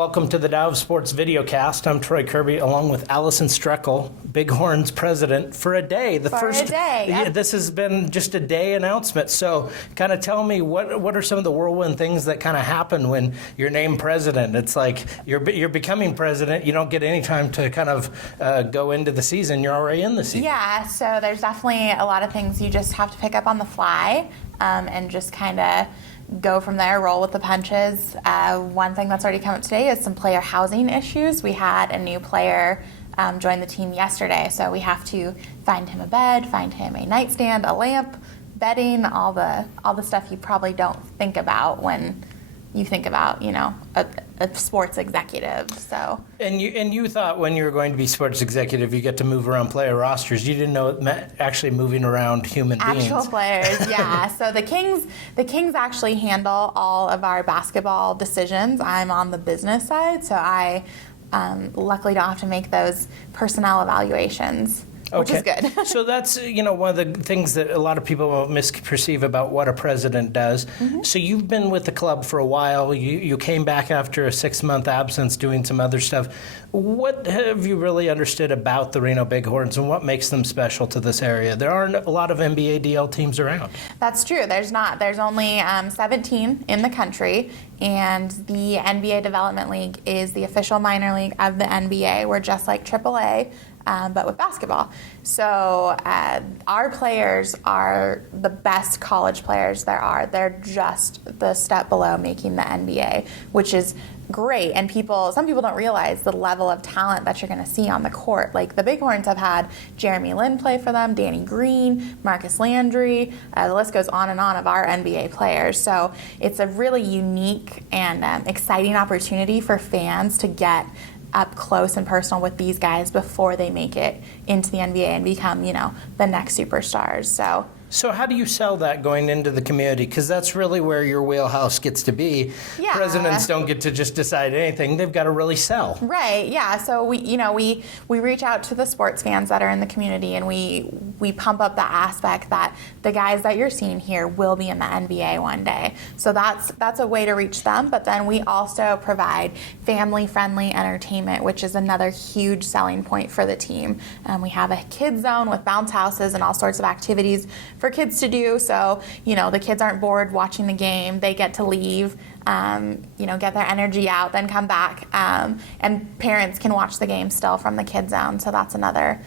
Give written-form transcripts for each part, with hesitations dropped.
welcome to the Dow of Sports Videocast. I'm Troy Kirby, along with Allison Strekal, Bighorns president, for a day. Yep. This has been just a day announcement. So kind of tell me, what are some of the whirlwind things that kind of happen when you're named president? It's like you're becoming president. You don't get any time to kind of go into the season. You're already in the season. Yeah, so there's definitely a lot of things you just have to pick up on the fly and just kind of go from there, roll with the punches. One thing that's already come up today is some player housing issues. We had a new player join the team yesterday, so we have to find him a bed, find him a nightstand, a lamp, bedding, all the stuff you probably don't think about when you think about, a sports executive. So. And you thought when you were going to be sports executive, you get to move around player rosters. You didn't know it meant actually moving around human beings. Actual players, yeah. So the Kings actually handle all of our basketball decisions. I'm on the business side, so I luckily don't have to make those personnel evaluations. Which is good. So that's, one of the things that a lot of people misperceive about what a president does. Mm-hmm. So you've been with the club for a while. You came back after a 6-month absence doing some other stuff. What have you really understood about the Reno Bighorns and what makes them special to this area? There aren't a lot of NBADL teams around. That's true. There's not. There's only 17 in the country, and the NBA Development League is the official minor league of the NBA. We're just like AAA. But with basketball. So our players are the best college players there are. They're just the step below making the NBA, which is great. And some people don't realize the level of talent that you're going to see on the court. Like the Bighorns have had Jeremy Lin play for them, Danny Green, Marcus Landry. The list goes on and on of our NBA players. So it's a really unique and exciting opportunity for fans to get up close and personal with these guys before they make it into the NBA and become, the next superstars. So how do you sell that going into the community? Because that's really where your wheelhouse gets to be. Yeah. Presidents don't get to just decide anything. They've got to really sell. Right, yeah. So we reach out to the sports fans that are in the community, and we pump up the aspect that the guys that you're seeing here will be in the NBA one day. So that's a way to reach them. But then we also provide family-friendly entertainment, which is another huge selling point for the team. We have a kids zone with bounce houses and all sorts of activities for kids to do, so the kids aren't bored watching the game. They get to leave, get their energy out, then come back, and parents can watch the game still from the kids zone. So that's another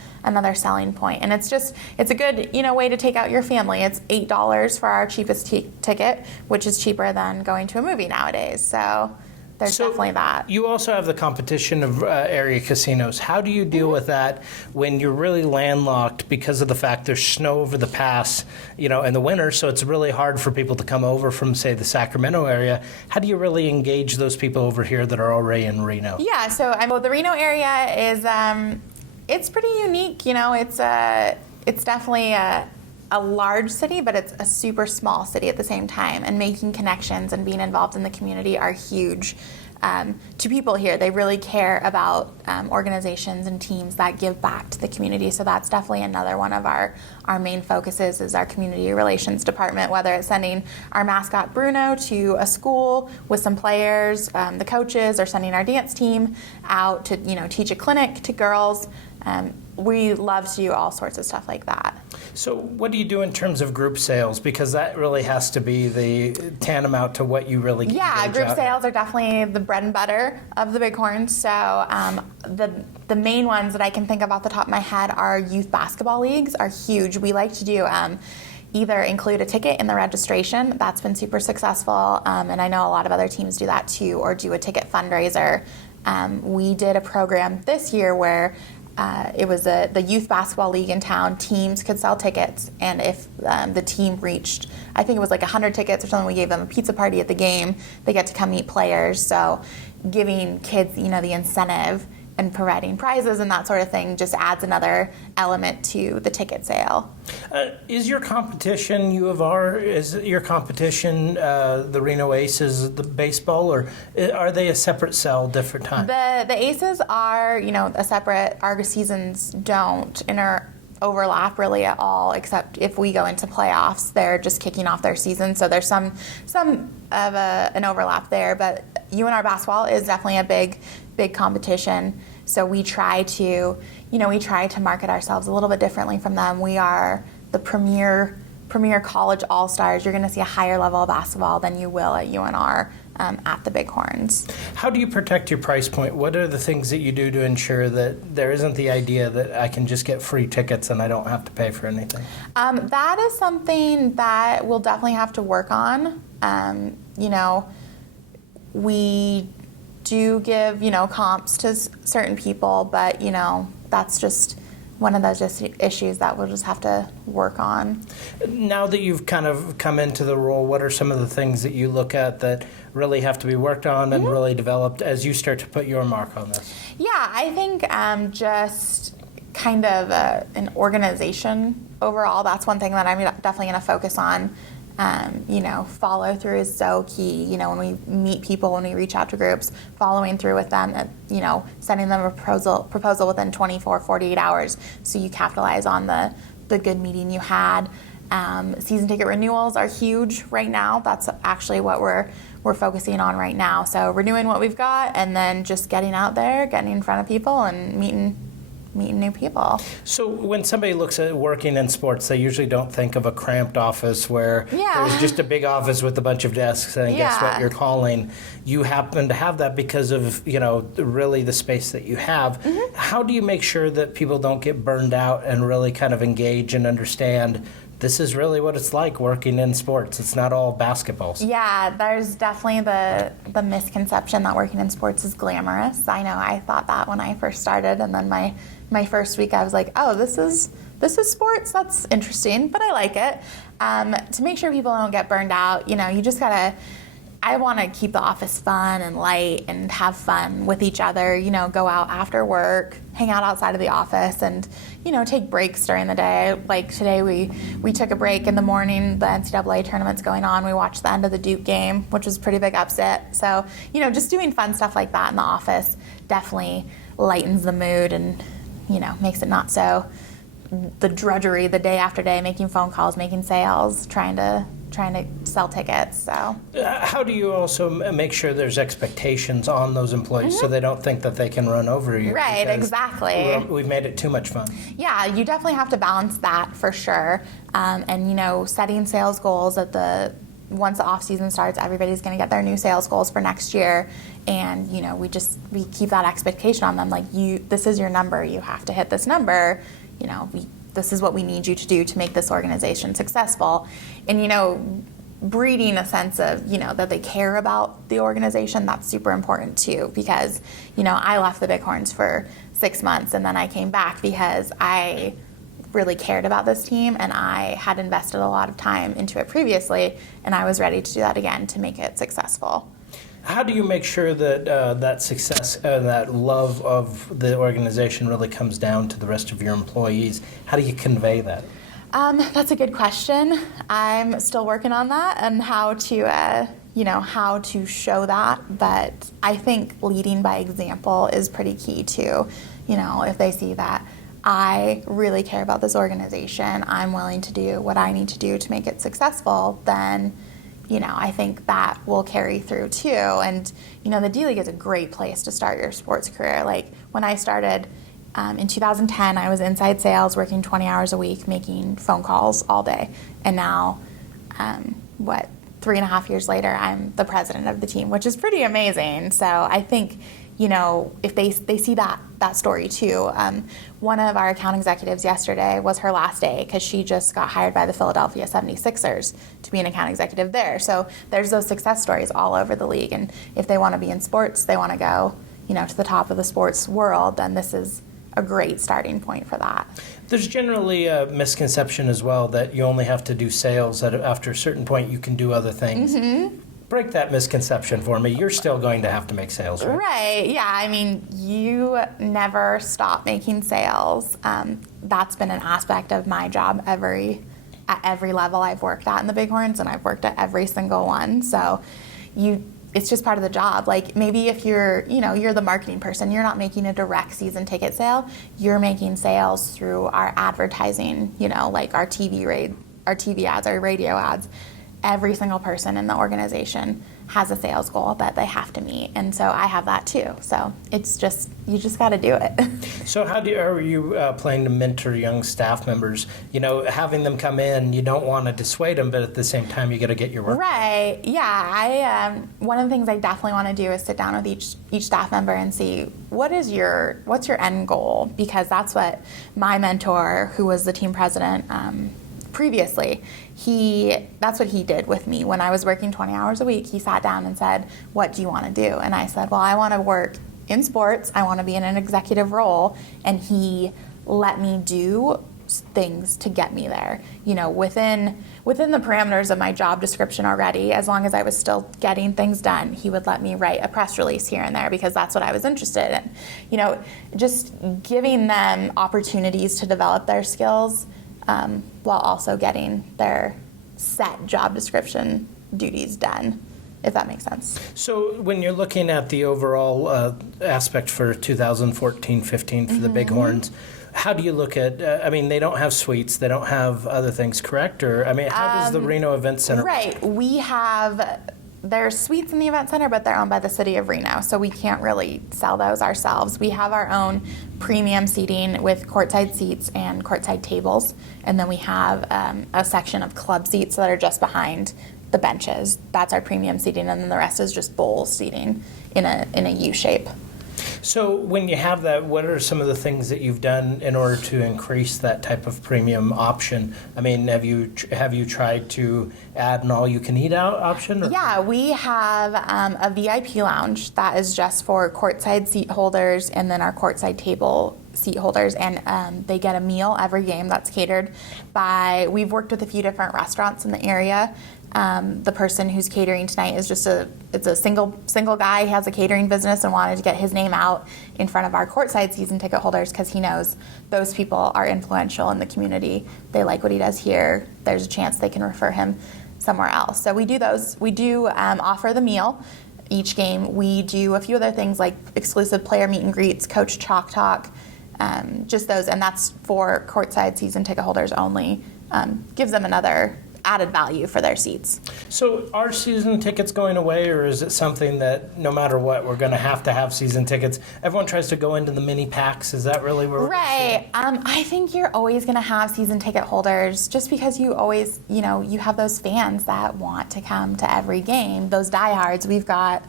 selling point. And it's a good way to take out your family. It's $8 for our cheapest ticket, which is cheaper than going to a movie nowadays. So there's definitely that. You also have the competition of area casinos. How do you deal with that when you're really landlocked because of the fact there's snow over the pass, in the winter, so it's really hard for people to come over from, say, the Sacramento area? How do you really engage those people over here that are already in Reno? Yeah, so the Reno area is it's pretty unique. It's definitely a large city, but it's a super small city at the same time, and making connections and being involved in the community are huge to people here. They really care about organizations and teams that give back to the community, so that's definitely another one of our main focuses is our community relations department, whether it's sending our mascot Bruno to a school with some players, the coaches, or sending our dance team out to teach a clinic to girls. We love to do all sorts of stuff like that. So what do you do in terms of group sales? Because that really has to be the tantamount to what you really get. Yeah, group sales are definitely the bread and butter of the Bighorns. So the main ones that I can think of off the top of my head are youth basketball leagues are huge. We like to do either include a ticket in the registration. That's been super successful, and I know a lot of other teams do that too, or do a ticket fundraiser. We did a program this year where it was the youth basketball league in town. Teams could sell tickets, and if the team reached, I think it was like 100 tickets or something, we gave them a pizza party at the game. They get to come meet players. So giving kids, the incentive and providing prizes and that sort of thing just adds another element to the ticket sale. Is your competition U of R, is your competition the Reno Aces, the baseball, or are they a separate cell, different time? The Aces are, a separate, our seasons don't, and are overlap really at all, except if we go into playoffs, they're just kicking off their season. So there's some of an overlap there. But UNR basketball is definitely a big competition. So we try to market ourselves a little bit differently from them. We are the premier college all-stars. You're going to see a higher level of basketball than you will at UNR at the Bighorns. How do you protect your price point? What are the things that you do to ensure that there isn't the idea that I can just get free tickets and I don't have to pay for anything? That is something that we'll definitely have to work on. We do give, comps to certain people, but, that's just one of those issues that we'll just have to work on. Now that you've kind of come into the role, what are some of the things that you look at that really have to be worked on and really developed as you start to put your mark on this? Yeah, I think just kind of an organization overall. That's one thing that I'm definitely going to focus on. Follow through is so key. When we meet people, when we reach out to groups, following through with them, sending them a proposal within 24, 48 hours so you capitalize on the good meeting you had. Season ticket renewals are huge right now. That's actually what we're focusing on right now. So renewing what we've got and then just getting out there, getting in front of people and meeting new people. So when somebody looks at working in sports, they usually don't think of a cramped office where there's just a big office with a bunch of desks and guess what you're calling. You happen to have that because of, really the space that you have. Mm-hmm. How do you make sure that people don't get burned out and really kind of engage and understand this is really what it's like working in sports? It's not all basketballs. Yeah, there's definitely the misconception that working in sports is glamorous. I know I thought that when I first started, and then my first week I was like, oh, this is sports? That's interesting, but I like it. To make sure people don't get burned out, you just gotta, I want to keep the office fun and light and have fun with each other, go out after work, hang out outside of the office and, take breaks during the day. Like today we took a break in the morning, the NCAA tournament's going on. We watched the end of the Duke game, which was a pretty big upset. So, just doing fun stuff like that in the office definitely lightens the mood and, makes it not so the drudgery the day after day, making phone calls, making sales, trying to sell tickets. So how do you also make sure there's expectations on those employees so they don't think that they can run over you? Right, exactly. We've made it too much fun. Yeah, you definitely have to balance that for sure. And setting sales goals once the off season starts, everybody's going to get their new sales goals for next year. And, we keep that expectation on them. Like, this is your number. You have to hit this number. This is what we need you to do to make this organization successful. And, breeding a sense of, that they care about the organization, that's super important too. Because, I left the Bighorns for 6 months and then I came back because I really cared about this team and I had invested a lot of time into it previously and I was ready to do that again to make it successful. How do you make sure that that success, that love of the organization really comes down to the rest of your employees? How do you convey that? That's a good question. I'm still working on that and how to show that. But I think leading by example is pretty key too. If they see that I really care about this organization, I'm willing to do what I need to do to make it successful, then I think that will carry through too. And, the D-League is a great place to start your sports career. Like when I started in 2010, I was inside sales, working 20 hours a week, making phone calls all day. And now, 3.5 years later, I'm the president of the team, which is pretty amazing. So I think, if they see that story too. One of our account executives yesterday was her last day because she just got hired by the Philadelphia 76ers to be an account executive there. So there's those success stories all over the league. And if they want to be in sports, they want to go, to the top of the sports world, then this is a great starting point for that. There's generally a misconception as well that you only have to do sales, that after a certain point you can do other things. Mm-hmm. Break that misconception for me. You're still going to have to make sales, right? Right, yeah. You never stop making sales. That's been an aspect of my job at every level I've worked at in the Bighorns, and I've worked at every single one. So it's just part of the job. Like maybe if you're the marketing person, you're not making a direct season ticket sale. You're making sales through our advertising, like our TV ads, our radio ads. Every single person in the organization has a sales goal that they have to meet. And so I have that too. So it's just, you just got to do it. So are you planning to mentor young staff members? Having them come in, you don't want to dissuade them, but at the same time, you got to get your work. Right. Yeah. One of the things I definitely want to do is sit down with each staff member and see what's your end goal, because that's what my mentor, who was the team president previously, that's what he did with me. When I was working 20 hours a week, he sat down and said, what do you want to do? And I said, well, I want to work in sports. I want to be in an executive role. And he let me do things to get me there. Within the parameters of my job description already, as long as I was still getting things done, he would let me write a press release here and there because that's what I was interested in. Just giving them opportunities to develop their skills while also getting their set job description duties done, if that makes sense. So when you're looking at the overall aspect for 2014-15 for the Bighorns, how do you look at, they don't have suites, they don't have other things, correct? Or, how does the Reno Event Center? Right. There's suites in the event center, but they're owned by the city of Reno, so we can't really sell those ourselves. We have our own premium seating with courtside seats and courtside tables, and then we have a section of club seats that are just behind the benches. That's our premium seating, and then the rest is just bowl seating in a U shape. So when you have that, what are some of the things that you've done in order to increase that type of premium option? Have you tried to add an all-you-can-eat out option? Or? Yeah, we have a VIP lounge that is just for courtside seat holders and then our courtside table seat holders, and they get a meal every game that's catered by, we've worked with a few different restaurants in the area. The person who's catering tonight is it's a single guy. He has a catering business and wanted to get his name out in front of our courtside season ticket holders because he knows those people are influential in the community. They like what he does here. There's a chance they can refer him somewhere else. So we do those. We do offer the meal each game. We do a few other things like exclusive player meet and greets, coach chalk talk, just those. And that's for courtside season ticket holders only. Gives them another added value for their seats. So are season tickets going away, or is it something that no matter what, we're going to have season tickets? Everyone tries to go into the mini packs. Is that really where we're Right. I think you're always going to have season ticket holders just because you always, you have those fans that want to come to every game, those diehards. We've got,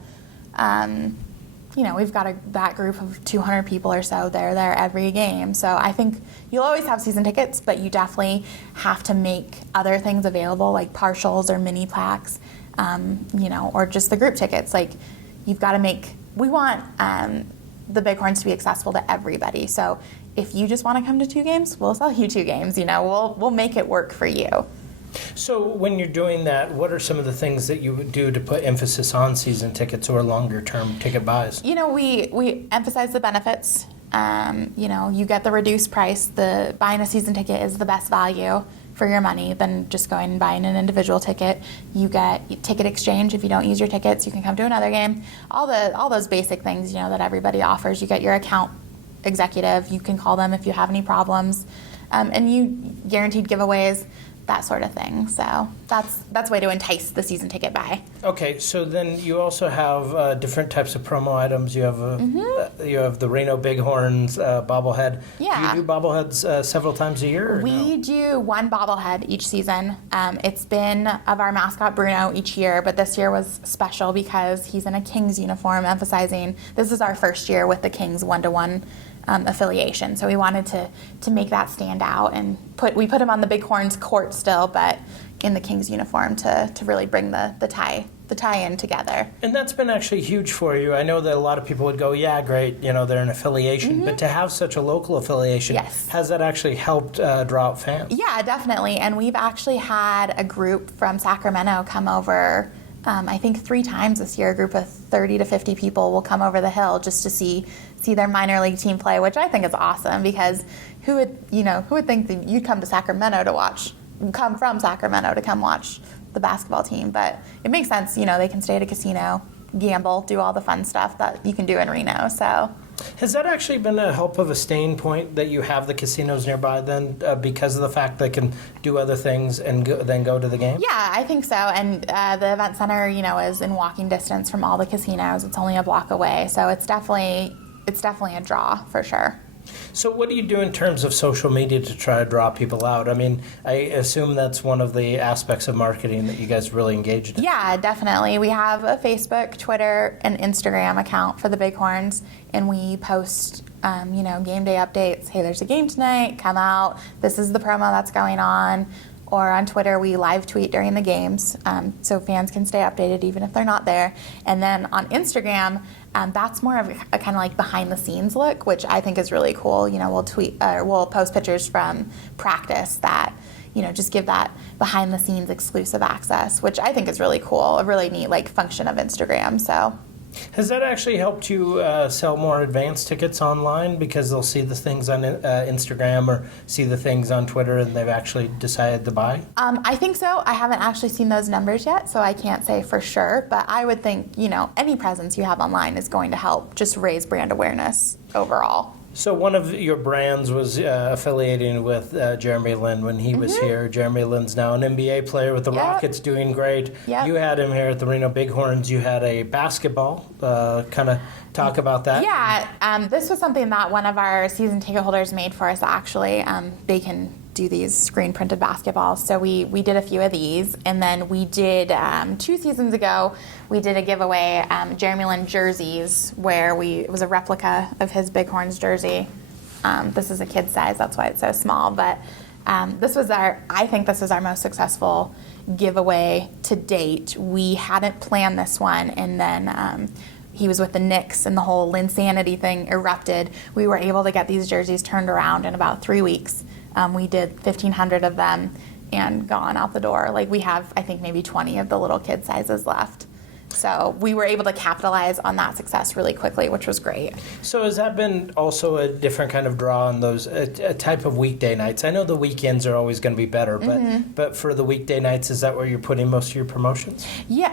that group of 200 people or so. They're there every game. So I think you'll always have season tickets, but you definitely have to make other things available like partials or mini packs, or just the group tickets. Like you've got to we want the Bighorns to be accessible to everybody. So if you just want to come to 2 games, we'll sell you 2 games. We'll make it work for you. So when you're doing that, what are some of the things that you would do to put emphasis on season tickets or longer-term ticket buys? We emphasize the benefits. You get the reduced price. Buying a season ticket is the best value for your money than just going and buying an individual ticket. You get ticket exchange. If you don't use your tickets, you can come to another game. All those basic things, that everybody offers. You get your account executive. You can call them if you have any problems. And you guaranteed giveaways, that sort of thing. So that's a way to entice the season ticket buy. Okay, so then you also have different types of promo items. You have the Reno Bighorns bobblehead. Yeah. Do you do bobbleheads several times a year? We do one bobblehead each season. It's been of our mascot Bruno each year, but this year was special because he's in a Kings uniform, emphasizing this is our first year with the Kings 1-to-1 affiliation. So we wanted to make that stand out and we put him on the Bighorns court still, but in the Kings uniform to really bring the tie-in together. And that's been actually huge for you. I know that a lot of people would go, yeah, great, they're an affiliation, but to have such a local affiliation, yes. Has that actually helped draw out fans? Yeah, definitely. And we've actually had a group from Sacramento come over, I think 3 times this year. A group of 30 to 50 people will come over the hill just to see their minor league team play, which I think is awesome because who would think that you'd come from Sacramento to come watch the basketball team? But it makes sense, they can stay at a casino gamble, do all the fun stuff that you can do in Reno. So. Has that actually been a help of a staying point that you have the casinos nearby then because of the fact they can do other things and then go to the game? Yeah, I think so. And the event center, is in walking distance from all the casinos. It's only a block away. So it's definitely a draw for sure. So what do you do in terms of social media to try to draw people out? I mean, I assume that's one of the aspects of marketing that you guys really engaged in. Yeah, definitely. We have a Facebook, Twitter, and Instagram account for the Bighorns, and we post, game day updates. Hey, there's a game tonight. Come out. This is the promo that's going on. Or on Twitter, we live tweet during the games, so fans can stay updated even if they're not there. And then on Instagram, that's more of a kind of like behind the scenes look, which I think is really cool. We'll post pictures from practice that, just give that behind the scenes exclusive access, which I think is really cool, a really neat function of Instagram. So. Has that actually helped you sell more advanced tickets online because they'll see the things on Instagram or see the things on Twitter and they've actually decided to buy? I think so. I haven't actually seen those numbers yet, so I can't say for sure. But I would think, any presence you have online is going to help just raise brand awareness overall. So one of your brands was affiliating with Jeremy Lin when he was here. Jeremy Lin's now an NBA player with the Rockets, doing great. Yep. You had him here at the Reno Bighorns. You had a basketball. Kind of talk about that. Yeah, this was something that one of our season ticket holders made for us, actually. They can do these screen printed basketballs. So we did a few of these. And then we did, 2 seasons ago, we did a giveaway, Jeremy Lin jerseys, where it was a replica of his Bighorns jersey. This is a kid size, that's why it's so small. But I think this was our most successful giveaway to date. We hadn't planned this one, and then he was with the Knicks and the whole Linsanity thing erupted. We were able to get these jerseys turned around in about 3 weeks. We did 1,500 of them and gone out the door. We have, I think, maybe 20 of the little kid sizes left. So we were able to capitalize on that success really quickly, which was great. So has that been also a different kind of draw on those a type of weekday nights? I know the weekends are always going to be better, but for the weekday nights, is that where you're putting most of your promotions? Yeah,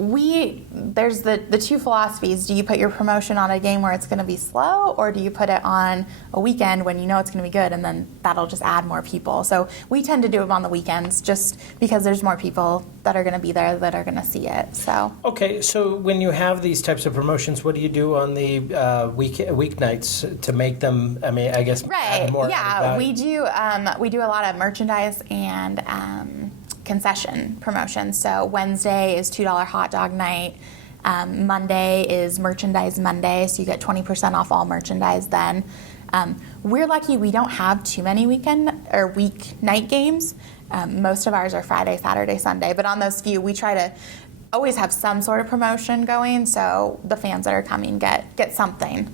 there's the 2 philosophies. Do you put your promotion on a game where it's going to be slow, or do you put it on a weekend when you know it's going to be good, and then that'll just add more people? So we tend to do them on the weekends just because there's more people that are going to be there that are going to see it. So. Okay, so when you have these types of promotions, what do you do on the weeknights to make them? I mean, I guess right. More. Yeah, we do a lot of merchandise and concession promotions. So Wednesday is $2 hot dog night. Monday is Merchandise Monday, so you get 20% off all merchandise then. We're lucky we don't have too many weeknight games. Most of ours are Friday, Saturday, Sunday, but on those few, we try to always have some sort of promotion going, so the fans that are coming get something.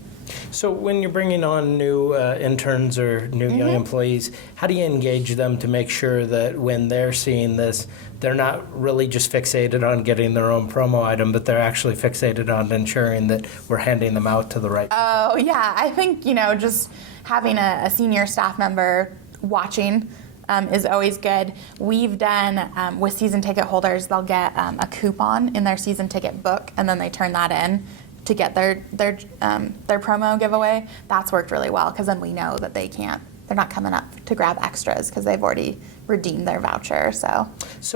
So when you're bringing on new interns or new young employees, how do you engage them to make sure that when they're seeing this, they're not really just fixated on getting their own promo item, but they're actually fixated on ensuring that we're handing them out to the right people? Oh, yeah. I think, just having a senior staff member watching is always good. We've done, with season ticket holders, they'll get a coupon in their season ticket book, and then they turn that in to get their promo giveaway. That's worked really well, because then we know that they're not coming up to grab extras because they've already redeemed their voucher. So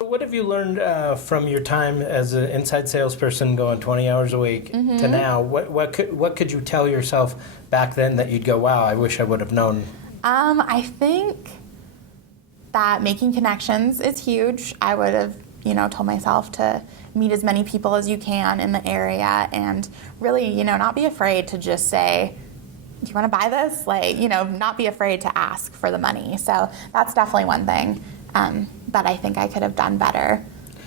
what have you learned from your time as an inside salesperson going 20 hours a week to now? What could you tell yourself back then that you'd go, wow, I wish I would have known? I think that making connections is huge. I would have told myself to meet as many people as you can in the area, and really, not be afraid to just say, do you want to buy this? Not be afraid to ask for the money. So that's definitely one thing that I think I could have done better.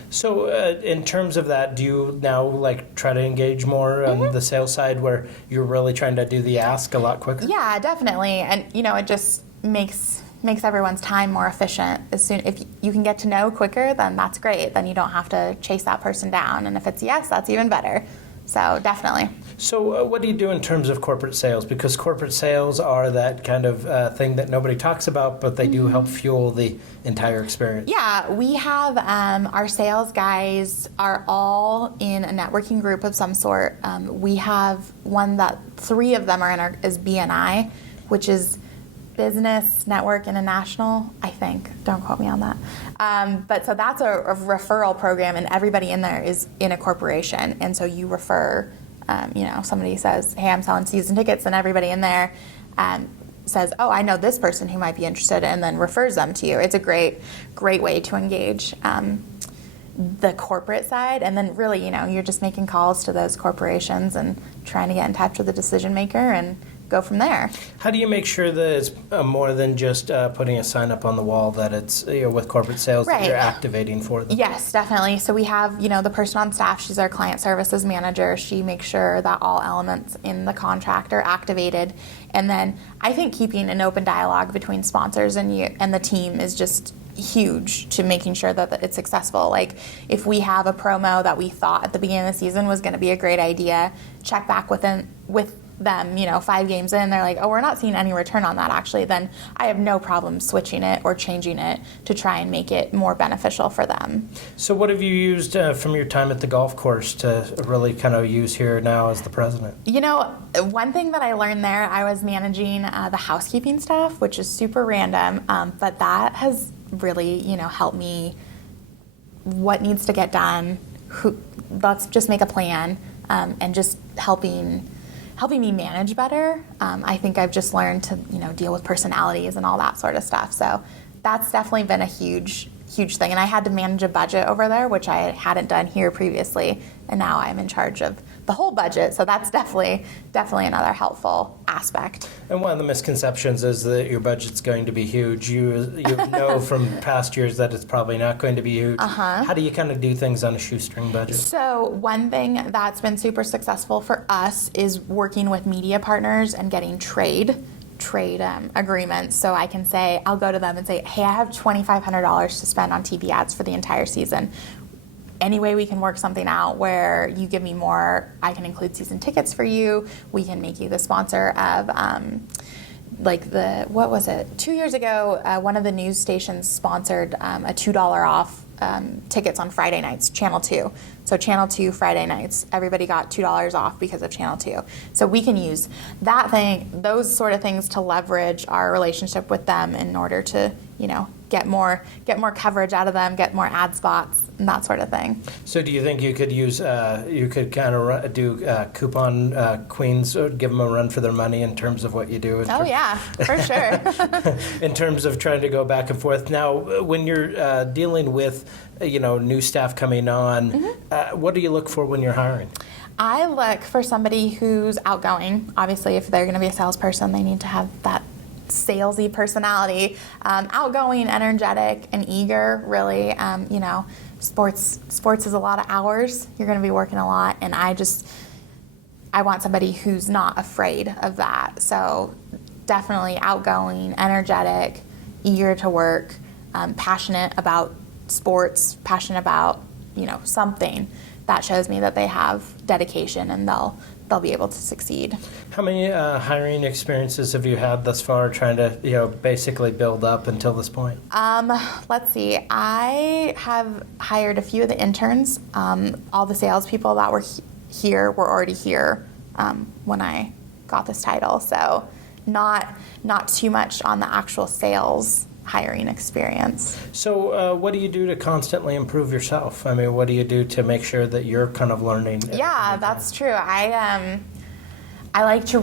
So in terms of that, do you now try to engage more on the sales side where you're really trying to do the ask a lot quicker? Yeah, definitely. And, it just makes everyone's time more efficient. If you can get to know quicker, then that's great. Then you don't have to chase that person down. And if it's yes, that's even better. So definitely. So what do you do in terms of corporate sales? Because corporate sales are that kind of thing that nobody talks about, but they do help fuel the entire experience. Yeah, we have our sales guys are all in a networking group of some sort. We have one that 3 of them are in is BNI, which is Business Network International, I think. Don't quote me on that. But so that's a referral program, and everybody in there is in a corporation. And so you refer, somebody says, hey, I'm selling season tickets, and everybody in there says, oh, I know this person who might be interested, and then refers them to you. It's a great way to engage the corporate side. And then really, you're just making calls to those corporations and trying to get in touch with the decision maker and go from there. How do you make sure that it's more than just putting a sign up on the wall, that it's with corporate sales that you're activating for them? Yes, definitely. So we have, the person on staff, she's our client services manager. She makes sure that all elements in the contract are activated. And then I think keeping an open dialogue between sponsors and you and the team is just huge to making sure that it's successful. Like if we have a promo that we thought at the beginning of the season was going to be a great idea, check back with them 5 games in, they're like, oh, we're not seeing any return on that actually, then I have no problem switching it or changing it to try and make it more beneficial for them. So what have you used from your time at the golf course to really kind of use here now as the president? One thing that I learned there, I was managing the housekeeping stuff, which is super random, but that has really, helped me what needs to get done, let's just make a plan, and just helping me manage better. I think I've just learned to, deal with personalities and all that sort of stuff. So that's definitely been a huge thing. And I had to manage a budget over there, which I hadn't done here previously. And now I'm in charge of the whole budget. So that's definitely another helpful aspect. And one of the misconceptions is that your budget's going to be huge. You know from past years that it's probably not going to be huge. How do you kind of do things on a shoestring budget? So one thing that's been super successful for us is working with media partners and getting trade agreements. So I can say, I'll go to them and say, hey, I have $2,500 to spend on TV ads for the entire season. Any way we can work something out where you give me more, I can include season tickets for you. We can make you the sponsor of, 2 years ago, one of the news stations sponsored a $2 off tickets on Friday nights, Channel 2. So Channel 2 Friday nights, everybody got $2 off because of Channel 2. So we can use those sort of things to leverage our relationship with them in order to, get more coverage out of them, get more ad spots, and that sort of thing. So do you think you could use, you could kind of do coupon queens, or give them a run for their money in terms of what you do? Yeah, for sure. In terms of trying to go back and forth. Now, when you're dealing with, new staff coming on, what do you look for when you're hiring? I look for somebody who's outgoing. Obviously, if they're going to be a salesperson, they need to have that salesy personality, outgoing, energetic, and eager, really. Sports is a lot of hours. You're going to be working a lot, and I want somebody who's not afraid of that. So definitely outgoing, energetic, eager to work, passionate about sports, passionate about, something that shows me that they have dedication and they'll be able to succeed. How many hiring experiences have you had thus far, trying to basically build up until this point? Let's see. I have hired a few of the interns. All the salespeople that were here were already here when I got this title, so not too much on the actual sales hiring experience. So what do you do to constantly improve yourself? I mean, what do you do to make sure that you're kind of learning? Yeah, that's true. I like to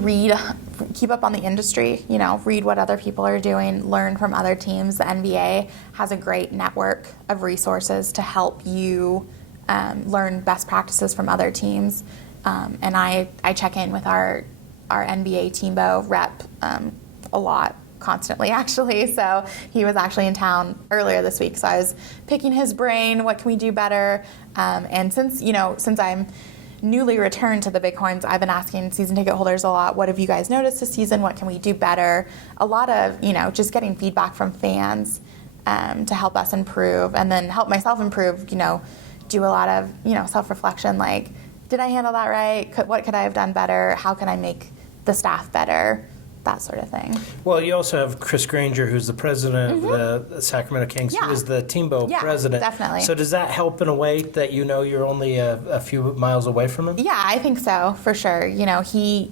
keep up on the industry, read what other people are doing, learn from other teams. The NBA has a great network of resources to help you learn best practices from other teams. And I check in with our NBA Teambo rep a lot, constantly actually. So he was actually in town earlier this week, so I was picking his brain, what can we do better? And since I'm newly returned to the Bighorns, I've been asking season ticket holders a lot, what have you guys noticed this season? What can we do better? A lot of, just getting feedback from fans to help us improve and then help myself improve, do a lot of, self-reflection, like, did I handle that right? What could I have done better? How can I make the staff better? That sort of thing. Well, you also have Chris Granger, who's the president of the Sacramento Kings, who is the Teambo president. Definitely. So does that help in a way that you know you're only a few miles away from him? Yeah, I think so, for sure. You know, he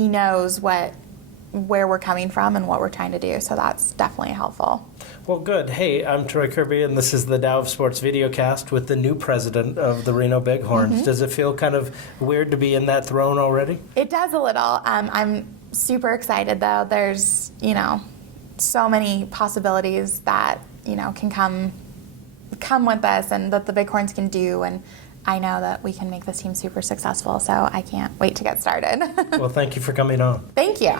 knows where we're coming from and what we're trying to do, so that's definitely helpful. Well, good. Hey, I'm Troy Kirby, and this is the Dow of Sports Videocast with the new president of the Reno Bighorns. Does it feel kind of weird to be in that throne already? It does a little. I'm super excited, though. There's, you know, so many possibilities that, you know, can come with this and that the Bighorns can do, and I know that we can make this team super successful, so I can't wait to get started. Well, thank you for coming on. Thank you.